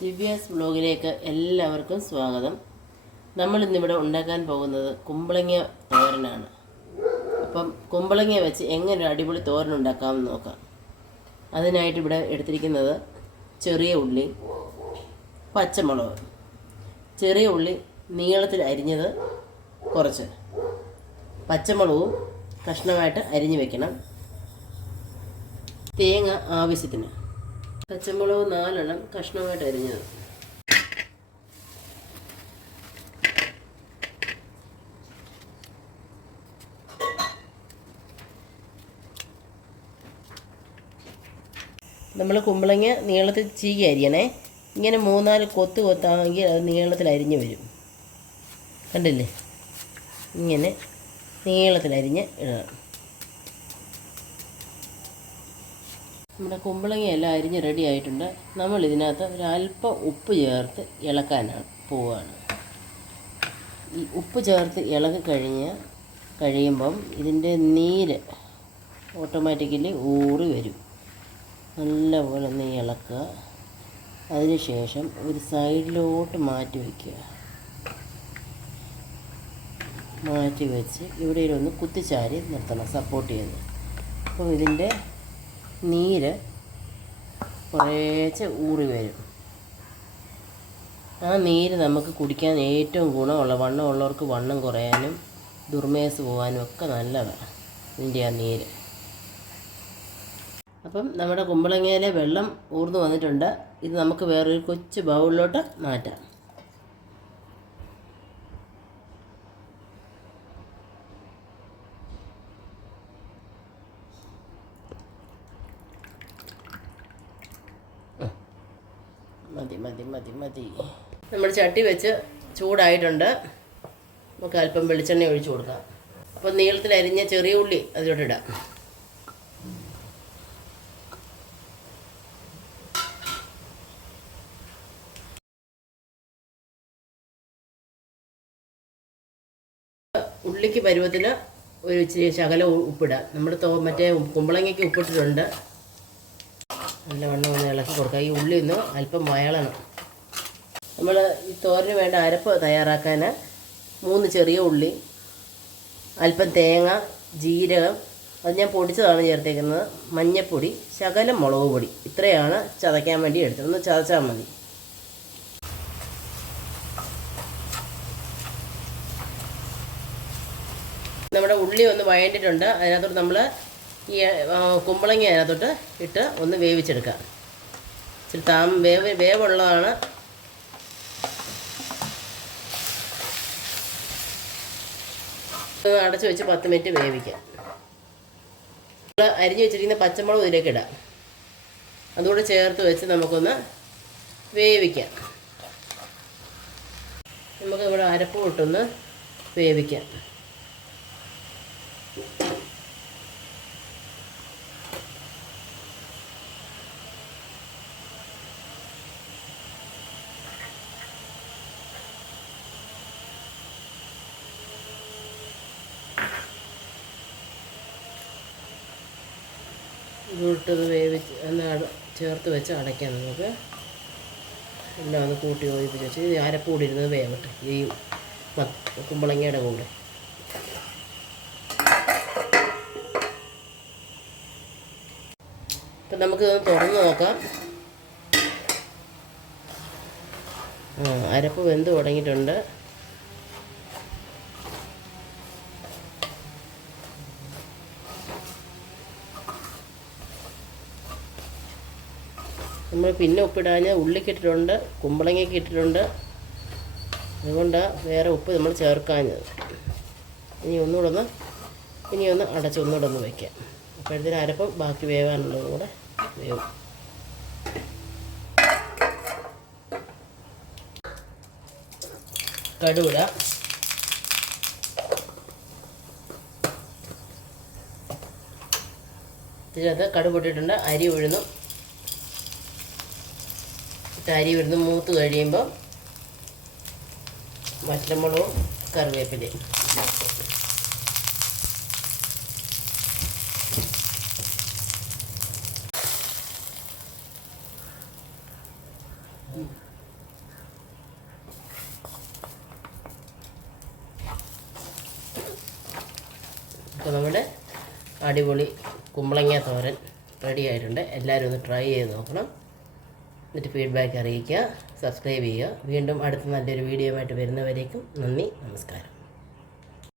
ദിവ്യാസ് വ്ലോഗിലേക്ക് എല്ലാവർക്കും സ്വാഗതം. നമ്മളിന്നിവിടെ ഉണ്ടാക്കാൻ പോകുന്നത് കുമ്പളങ്ങ തോരനാണ്. അപ്പം കുമ്പളങ്ങ വെച്ച് എങ്ങനെ ഒരു അടിപൊളി തോരൻ ഉണ്ടാക്കാമെന്ന് നോക്കാം. അതിനായിട്ട് ഇവിടെ എടുത്തിരിക്കുന്നത് ചെറിയ ഉള്ളി, പച്ചമുളക്, ചെറിയ ഉള്ളി നീളത്തിൽ അരിഞ്ഞത് കുറച്ച്, പച്ചമുളകും കഷ്ണമായിട്ട് അരിഞ്ഞ് വെക്കണം, തേങ്ങ ആവശ്യത്തിന്, പച്ചമുളക് 4 എണ്ണം കഷ്ണമായിട്ട് അരിഞ്ഞത്, നമ്മൾ കുമ്പളങ്ങ നീളത്തിൽ ചീകി അരിയണേ. ഇങ്ങനെ 3-4 കൊത്താണെങ്കിൽ അത് നീളത്തിൽ അരിഞ്ഞ് വരും. കണ്ടില്ലേ, ഇങ്ങനെ നീളത്തിൽ അരിഞ്ഞ് ഇടണം. നമ്മുടെ കുമ്പളങ്ങയെല്ലാം അരിഞ്ഞ് റെഡി ആയിട്ടുണ്ട്. നമ്മൾ ഇതിനകത്ത് ഒരല്പം ഉപ്പ് ചേർത്ത് ഇളക്കാനാണ് പോവുകയാണ്. ഈ ഉപ്പ് ചേർത്ത് ഇളക്കി കഴിയുമ്പം ഇതിൻ്റെ നീര് ഓട്ടോമാറ്റിക്കലി ഊറി വരും. നല്ലപോലെ ഒന്ന് ഇളക്കുക. അതിനുശേഷം ഒരു സൈഡിലോട്ട് മാറ്റി വയ്ക്കുക. മാറ്റി വെച്ച് ഇവിടെ ഒന്ന് കുത്തിച്ചാരി നിർത്തണം, സപ്പോർട്ട് ചെയ്ത്. അപ്പോൾ ഇതിൻ്റെ നീര് കുറേശ്ശെ ഊറി വരും. ആ നീര് നമുക്ക് കുടിക്കാൻ ഏറ്റവും ഗുണമുള്ള, വണ്ണമുള്ളവർക്ക് വണ്ണം കുറയാനും ദുർമേധസ് പോകാനും ഒക്കെ നല്ലതാണ് ഇതിൻ്റെ ആ നീര്. അപ്പം നമ്മുടെ കുമ്പളങ്ങയിലെ വെള്ളം ഊർന്നു വന്നിട്ടുണ്ട്. ഇത് നമുക്ക് വേറൊരു കൊച്ചു ബൗളിലോട്ട് മാറ്റാം. മതി മതി മതി മതി. നമ്മൾ ചട്ടി വെച്ച് ചൂടായിട്ടുണ്ട്. നമുക്ക് അല്പം വെളിച്ചെണ്ണ ഒഴിച്ചു കൊടുക്കാം. അപ്പോൾ നീളത്തിൽ അരിഞ്ഞ ചെറിയ ഉള്ളി അതിലോട്ടിടാം. ഉള്ളിക്ക് പരുവത്തിന് ഒരു ഇച്ചിരി ശകലം ഉപ്പിടാം. നമ്മൾ മറ്റേ കുമ്പളങ്ങയ്ക്ക് ഉപ്പിട്ടിട്ടുണ്ട്. നല്ലവണ്ണം ഒന്ന് ഇളക്കി കൊടുക്കുക. ഈ ഉള്ളി ഒന്ന് അല്പം വയളണം. നമ്മൾ ഈ തോരന് വേണ്ട അരപ്പ് തയ്യാറാക്കാൻ 3 ചെറിയ ഉള്ളി, അല്പം തേങ്ങ, ജീരകം, അത് ഞാൻ പൊടിച്ചതാണ് ചേർത്തേക്കുന്നത്, മഞ്ഞൾപ്പൊടി, ശകലം മുളക് പൊടി, ഇത്രയാണ് ചതയ്ക്കാൻ വേണ്ടി എടുത്തത്. ഒന്ന് ചതച്ചാൽ മതി. നമ്മുടെ ഉള്ളി ഒന്ന് വഴണ്ടിട്ടുണ്ട്. അതിനകത്തോട്ട് നമ്മൾ ഈ കുമ്പളങ്ങ അതിനകത്തോട്ട് ഇട്ട് ഒന്ന് വേവിച്ചെടുക്കാം. ഇച്ചിരി വേവുള്ളതാണ്. അടച്ച് വെച്ച് 10 മിനിറ്റ് വേവിക്കാം. നമ്മൾ അരിഞ്ഞ് വെച്ചിരിക്കുന്ന പച്ചമുളക് ഇതിലേക്ക് ഇടാം. അതുകൂടെ ചേർത്ത് വെച്ച് നമുക്കൊന്ന് വേവിക്കാം. നമുക്ക് ഇവിടെ അരപ്പ് ഇട്ടൊന്ന് വേവിക്കാം. ഇട്ടത് വേവിച്ച് ഒന്ന് ചേർത്ത് വെച്ച് അടയ്ക്കാം. നമുക്ക് എല്ലാം ഒന്ന് കൂട്ടി യോജിപ്പിച്ച് വെച്ച് ഈ അരപ്പൂടി ഇരുന്നത് വേവട്ടെ, ഈ കുമ്പളങ്ങയുടെ കൂടെ. അപ്പം നമുക്കിതൊന്ന് തുറന്ന് നോക്കാം. അരപ്പ് വെന്ത് തുടങ്ങിയിട്ടുണ്ട്. നമ്മൾ പിന്നെ ഉപ്പിടാൻ ഉള്ളിക്കിട്ടിട്ടുണ്ട്, കുമ്പളങ്ങയ്ക്ക് ഇട്ടിട്ടുണ്ട്. അതുകൊണ്ട് വേറെ ഉപ്പ് നമ്മൾ ചേർക്കാഞ്ഞത്. ഇനി ഒന്ന് അടച്ചൊന്നുകൂടെ ഒന്ന് വയ്ക്കാം. അപ്പോഴത്തേന് അരപ്പം ബാക്കി വേവാനുള്ളതും കൂടെ വേവും. കടുക് ഇതിനകത്ത് കടുക് പൊട്ടിയിട്ടുണ്ട്. അരി ഉഴുന്നു മൂത്ത് കഴിയുമ്പോൾ പച്ചമുളകും കറിവേപ്പിലയും. അപ്പോൾ നമ്മുടെ അടിപൊളി കുമ്പളങ്ങ തോരൻ റെഡി ആയിട്ടുണ്ട്. എല്ലാവരും ഒന്ന് ട്രൈ ചെയ്ത് നോക്കണം. എന്നിട്ട് ഫീഡ്ബാക്ക് അറിയിക്കുക, സബ്സ്ക്രൈബ് ചെയ്യുക. വീണ്ടും അടുത്ത നല്ലൊരു വീഡിയോ ആയിട്ട് വരുന്നവരേക്കും നന്ദി, നമസ്കാരം.